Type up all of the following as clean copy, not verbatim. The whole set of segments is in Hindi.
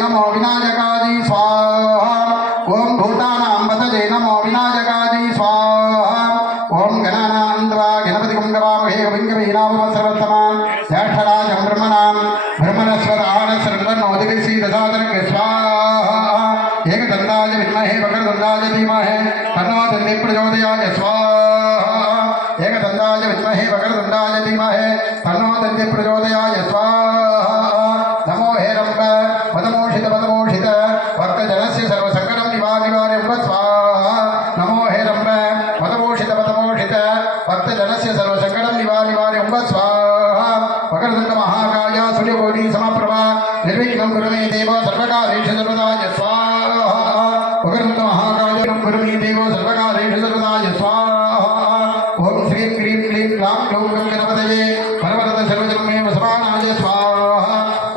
नमो विनायकादि स्वाहा। ओम भूतानां पतये नमो विनायकादि स्वाहा। ओम गणानां त्वा गणपतिं गवामहे कविं कवीनां सर्वोत्तमान् ज्येष्ठराजं ब्रह्मणस्पदान सर्वन्नोदिभिः स्वाहा। एकदन्ताय विद्महे वक्रतुण्डाय धीमहि तन्नो दन्तिः प्रचोदयात् स्वाहा। एकदन्ताय विद्महे वक्रतुण्डाय धीमहि तन्नो दन्तिः प्रचोदयात् स्वाहा। नमो हेरम्ब पदमोषित भक्तजनस्य सर्वसङ्कटं निवारय स्वाहा। नमो हेरम्ब पदमोषित भक्तजनस्य सर्वसङ्कटं निवारय स्वाहा। वक्रतुण्ड महाकाय सूर्यकोटि समप्रभा निर्विघ्नं कुरु मे देव सर्वकार्येषु सर्वदा स्वाहा। वक्रतुण्ड महाकाय कुरु मे देव सर्वकार्येषु सर्वदा स्वाहा। ओम श्रीं क्रीं क्लीं ग्लां ग्लौं गणपतये परवरद सर्वजन्मे वसमानाय स्वाहा।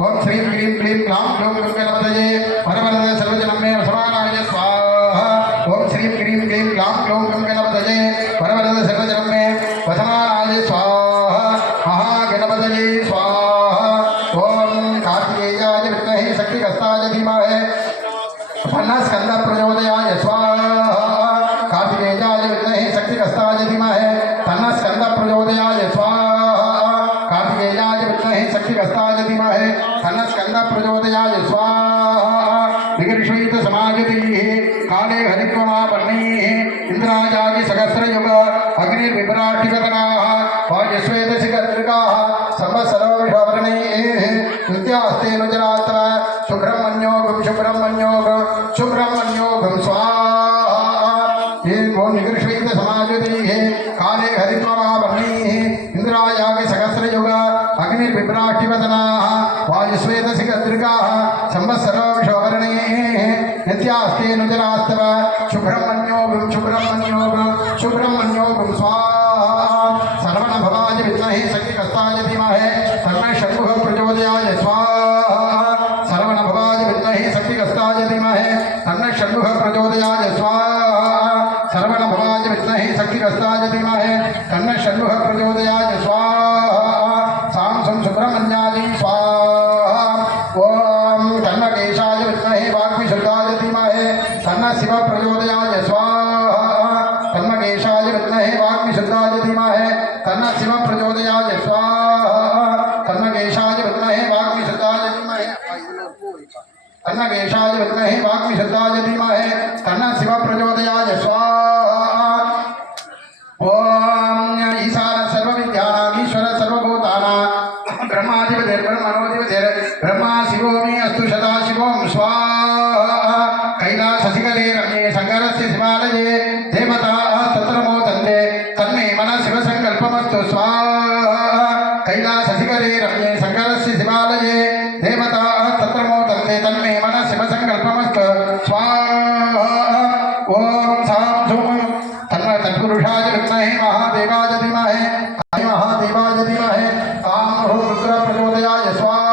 ओम श्रीं क्रीं क्लीं ग्लां ग्लौं गणपतये परवरद सर्वजन्मे वसमानाय स्वाहा। ओम श्रीं क्रीं क्लीं ग्लां ग्लौं गणपतये परवरद सर्वजन्मे वसमानाय स्वाहा। महागणपतये स्वाहा। ओम कार्तिकेयाय विद्महे शक्तिहस्ताय धीमहि तन्नः प्रचोदयात् स्वाहा। कार्तिकेयाय विद्महे शक्तिहस्ताय धीमहि तन्नः प्रचोदयात् स्वाहा। कार्तिकेयाय विद्महे शक्तिहस्ताय धीमहि तन्नः प्रचोदयात् स्वाहा। विगर्षयित समागतिः काले हरित्वमापन्नैः इन्द्रायागि सहस्रयुग अग्निर्विभ्राटिवदनाः वायुश्वेतशिखर्दृगाः संवत्सरो विश्ववर्णैः नित्यास्तेऽनुजरात्र सुब्रह्मण्योगं सुब्रह्मण्योगं स्वाहा। ओम निगर्षयित समागतिः काले हरित्वमापन्नैः इन्द्रायागि सहस्रयुग अग्निर्विभ्राटिवदनाः वायुश्वेतशिखर्दृगाः संवत्सरो विश्ववर्णैः नित्यास्तेऽनुजरास्तव सुब्रह्मण्योगं स्वाहा। सर्वणभवाय विद्महे शक्तिहस्ताय धीमहि तन्नः षण्मुखः प्रचोदयात् स्वाहा। सर्वणभवाय विद्महे शक्तिहस्ताय धीमहि तन्नः षण्मुखः प्रचोदयात् स्वाहा। सर्वणभवाय विद्महे शक्तिहस्ताय धीमहि तन्नः षण्मुखः प्रचोदयात् स्वाहा। सां सुब्रह्मण्याय स्वाहा। ओम कन्नकेशाय विद्महे वाग्विशुद्धाय धीमहि तन्नः शिवः प्रचोदयात् स्वाहा। कन्नकेशाय विद्महे वाग्विशुद्धाय धीमहि तन्नः शिवः प्रचोदयात् स्वाहा। कन्नकेशाय विद्महे वाग्विशुद्धाय धीमहि कन्नकेशाय विद्महे वाग्विशुद्धाय धीमहि तन्नः शिवः प्रचोदयात् स्वाहा। ओम ईशान सर्वविद्यानां ईश्वर सर्वभूतानां ब्रह्मा शिवो मे अस्तु सदाशिवों स्वाहा। कैलासशिखरे रम्ये शङ्करस्य शिवालये देवताः तत्र मोदन्ते तन्मे मनः शिवसङ्कल्पमस्तु स्वाहा। कैलासशिखरे रम्ये शङ्करस्य शिवालये देवताः तत्र मोदन्ते तन्मे मनः शिवसङ्कल्पमस्तु स्वाहा। ओम सां धूमं तत्पुरुषाय विद्महे महादेवाय धीमहि महादेवाय धीमहि तां रुद्र प्रचोदयाय स्वाहा।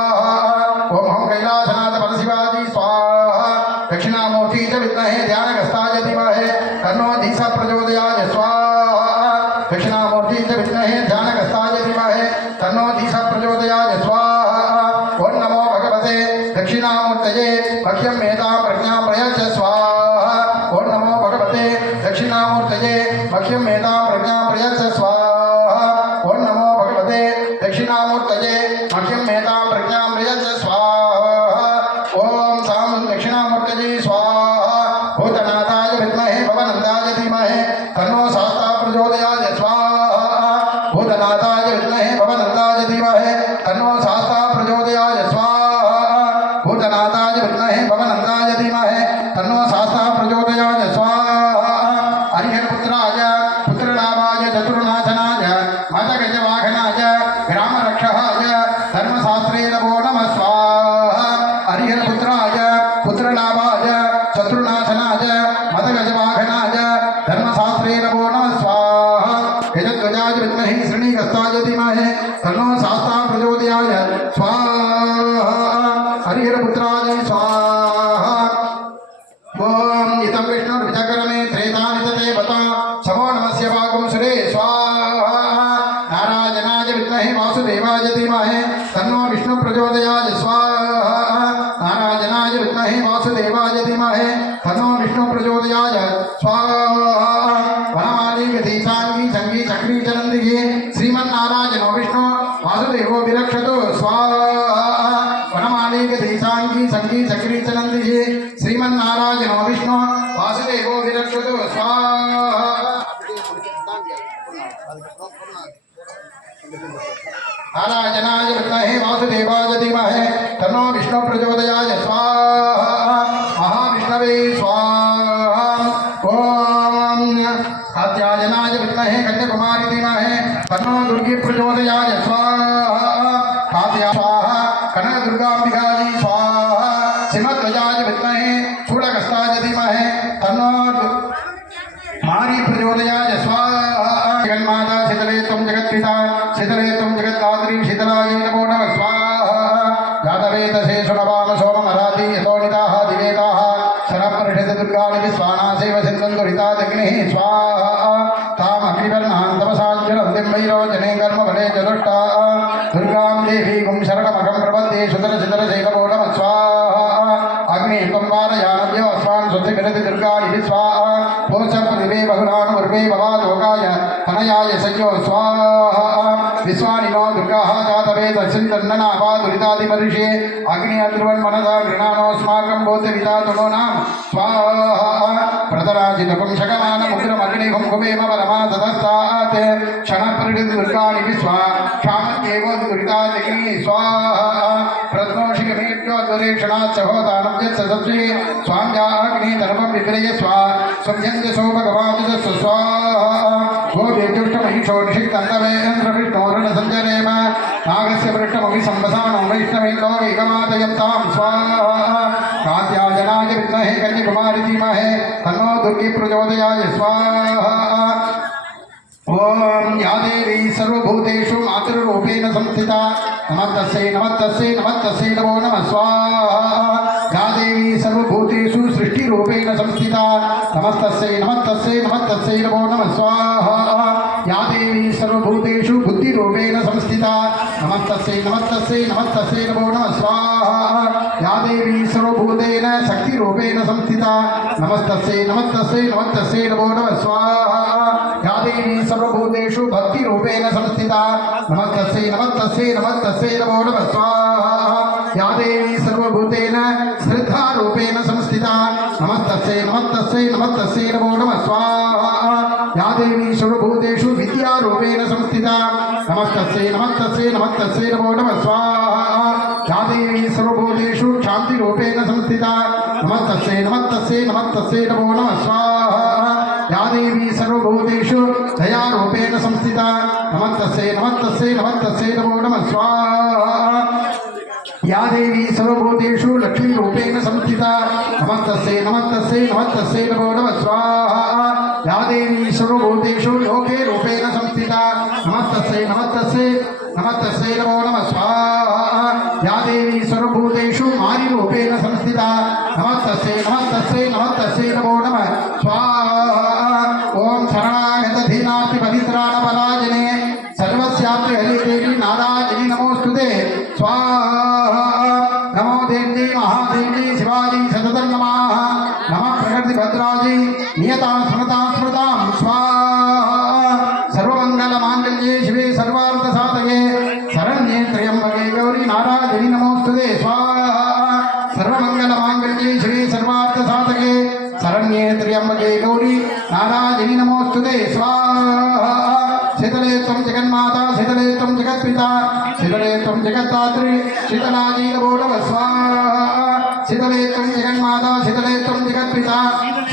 ओम हम कैलासनाथ परशिवाय स्वाहा। दक्षिणामूर्ति च विद्महे ध्यानगस्ताय धीमहि तन्नो धीसः प्रचोदयाय स्वाहा। दक्षिणामूर्ति च विद्महे ध्यानगस्ताय धीमहि तन्नो धीसः प्रचोदयाय स्वाहा। ओम नमो भगवते दक्षिणामूर्तये मह्यं मेधां प्रज्ञां प्रयच्छ स्वाहा। ओम नमो भगवते दक्षिणामूर्तये मह्यं मेधां प्रज्ञां प्रयच्छ स्वाहा। ओम नमो भगवते दक्षिणामूर्तये मह्यं मेधां प्रज्ञां प्रयच्छ स्वाहा। ओम सां दक्षिणामूर्तये स्वाहा। भूतनाथाय विद्महे भवनन्दाय धीमहि तन्नो शास्ता प्रचोदयात् स्वाहा। भूतनाथाय विद्महे भवनन्दाय धीमहि तन्नो शास्ता प्रचोदयात् स्वाहा। भूतनाथाय विद्महे भवनन्दाय धीमहि तन्नो शास्ता प्रचोदयात् स्वाहा। हरिहरपुत्राय पुत्रलाभाय चतुर्नाथनाय मतगजवाहनाय ग्रामरक्षकाय धर्मशास्त्रे नमो नमः स्वाहा। हरिहरपुत्राय पुत्रलाभाय शत्रुनाशनाय मदगजवाहनाय धर्मशास्त्रे नमो नमः स्वाहा गजध्वजाय विद्महे श्रीनिगस्ताय धीमहि तन्नो शास्ता प्रचोदयाय स्वाहा हरिहरपुत्राय स्वाहा ओम इदं विष्णुर्विजकरणे त्रेतानितते बता समो नमस्य वागुं सुरे स्वाहा नारायणाय विद्महे वासुदेवाय धीमहि तन्नो विष्णु प्रचोदयाय स्वाहा नारायणाय विद्महे वासुदेवाय धीमहि तन्नो विष्णु प्रचोदयाय स्वाहा वनमाली यतीशांगी संगी चक्री चनंदिगे श्रीमन्नारायणो विष्णु वासुदेवो विरक्षतु स्वाहा वनमाली यतीशांगी संगी चक्री चनंदिगे श्रीमन्नारायणो विष्णु वासुदेवो विरक्षतु स्वाहा नारायणाय विद्महे वासुदेवाय धीमहि तन्नो विष्णु प्रचोदयाय स्वाहा महाविष्णवे स्वाहा ओम कात्यायनाय विद्महे कन्याकुमारी धीमहि तन्नो दुर्गे प्रचोदयाय स्वाहा कात्या स्वाहा कनकदुर्गाम्बिकायै स्वाहा सिंहध्वजाय विद्महे शूलहस्ताय धीमहि तन्नो मारी प्रचोदयाय स्वाहा जगन्माता शीतले त्वं जगत्पिता शीतले त्वं जगद्धात्री शीतलायै नमो नमः स्वाहा जातवेदशेषु नवाम सोममराति यतोनिताः दिवेताः शरपरिषद दुर्गाणि विश्वानासेव सिन्धुरितादग्निः स्वाहा ताम् अग्निवर्णां तपसाञ्जलं दिम्बैरोचने कर्मफले चतुष्टा दुर्गां देवीं शरणमहं प्रपद्ये सुतरशितलशैलवो नमः स्वाहा अग्नि त्वं वारयानव्यो अस्मान् स्वस्तिगणति दुर्गाणि विश्वाहा भोजपदिवे बहुनानुर्वे भवादोकाय तनयाय संयो स्वाहा विश्वानिनो दुर्गाः जातवेदस्यन्दन्ननाभा दुरितादिमर्षे अग्नि अध्रुवन् मनसा गृणानोऽस्माकं बोधविदातुनो नाम स्वाहा प्रतराजितकं शकमानमुग्रमग्निभं कुवेम परमाददस्तात् क्षणपरिणित दुर्गाणि विश्वा क्षामत्येवो दुरितादिग्नि स्वाहा प्रत्नोषिकमेभ्यो दुरेक्षणात् सहोदानं यत्सदस्ये स्वाम्याग्नि धर्मं विक्रय स्वा संयन्त्यसो भगवान् स्वाहा गोव्यजुष्टमहिषो निषिक्तन्दवेन्द्रविष्णोरणसञ्जरेम नागस्य पृष्ठमभि संवसानो वैष्णवेन्दो वेगमादयं तां स्वाहा कात्यायनाय विद्महे कन्याकुमारी धीमहि तन्नो दुर्गे प्रचोदयाय स्वाहा ओम या देवी सर्वभूतेषु मातृरूपेण संस्थिता नमस्तस्यै नमस्तस्यै नमस्तस्यै नमो नमः स्वाहा या देवी सर्वभूतेषु सृष्टिरूपेण संस्थिता नमस्तस्यै नमस्तस्यै नमस्तस्यै नमो नमः स्वाहा या देवी सर्वभूतेषु बुद्धिरूपेण संस्थिता नमस्तस्यै नमस्तस्यै नमस्तस्यै नमो नमः स्वाहा या देवी सर्वभूतेन शक्तिरूपेण संस्थिता नमस्तस्यै नमस्तस्यै नमस्तस्यै नमो नमः स्वाहा या देवी सर्वभूतेषु भक्तिरूपेण संस्थिता नमस्तस्यै नमस्तस्यै नमस्तस्यै नमो नमः स्वाहा या देवी सर्वभूतेन श्रद्धारूपेण संस्थिता नमस्तस्यै नमस्तस्यै नमस्तस्यै नमो नमः स्वाहा या देवी सर्वभूतेषु विद्यारूपेण संस्थिता नमस्तस्यै नमस्तस्यै नमस्तस्यै नमो नमः स्वाहा या देवी सर्वभूतेषु शान्तिरूपेण संस्थिता नमस्तस्यै नमस्तस्यै नमस्तस्यै नमो नमः स्वाहा या देवी सर्वभूतेषु दयारूपेण संस्थिता नमस्तस्यै नमस्तस्यै नमस्तस्यै नमो नमः स्वाहा या देवी सर्वभूतेषु लक्ष्मीरूपेण संस्थिता नमस्तस्यै नमस्तस्यै नमस्तस्यै नमो नमः स्वाहा या देवी सर्वभूतेषु लोके रूपेण संस्थिता नमस्तस्यै नमस्तस्यै नमस्तस्यै नमो नमः स्वाहा या देवी सर्वभूतेषु मारिरूपेण संस्थिता नमस्तस्यै नमस्तस्यै नमस्तस्यै नमो नमः स्वाहा ओम शरणागत धीनाति पवित्राणपरायणे सर्वस्यात्रि हरिदेवी नारायणी नमोस्तुते स्वाहा नमो देवी महादेवी शिवाजी सततं नमः नमः प्रकृति भद्राजी नियतां स्मृतां स्मृतां स्वाहा सर्वमङ्गलमाङ्गल्ये शिवे सर्वार्थसाधके शरण्ये त्र्यम्बके गौरी नारायणी नमोस्तुते स्वाहा सर्वमङ्गलमाङ्गल्ये शिवे सर्वार्थसाधके शरण्ये त्र्यम्बके गौरी नारायणी नमोस्तुते स्वाहा शीतले त्वं जगन्माता शीतले त्वं जगत्पिता शीतले त्वं जगद्धात्री शीतलायै नमो नमः स्वाहा शीतले त्वं जगन्माता शीतले त्वं जगत्पिता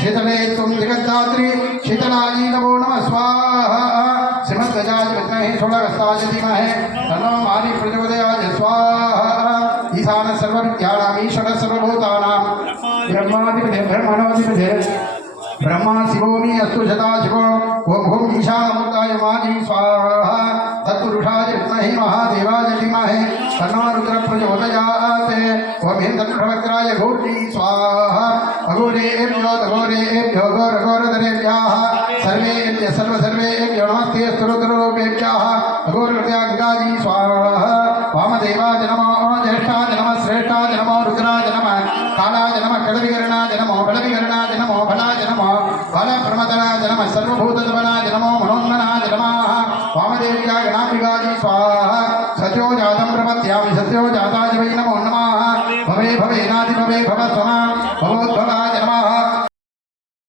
शीतले त्वं जगद्धात्री शीतलायै नमो नमः स्वाहा सिंहध्वजाय विद्महे शूलहस्ताय धीमहि तन्नो मारी प्रचोदयाय स्वाहा ईशानः सर्वविद्यानां ईश्वरः सर्वभूतानां ब्रह्माधिपति ब्रह्मणोधिपति ब्रह्मा शिवोमी अस्तु शताशिवो ओम भूम ईशानमुक्ताय माजी स्वाहा तत्पुरुषाय विद्महे महादेवाय धीमहि तन्नो रुद्र प्रचोदयात् ओम हिरण्यवक्त्राय घोरी स्वाहा अघोरेभ्यो घोरेभ्यो घोरघोरधरेभ्यः सर्वेभ्यः सर्वेभ्यो नमस्ते स्तुरुद्ररूपेभ्यः अघोरहृदयाग्राजी स्वाहा वामदेवाय नमः ज्येष्ठाय नमः श्रेष्ठाय नमः रुद्राय नमः कालाय नमः कलविगर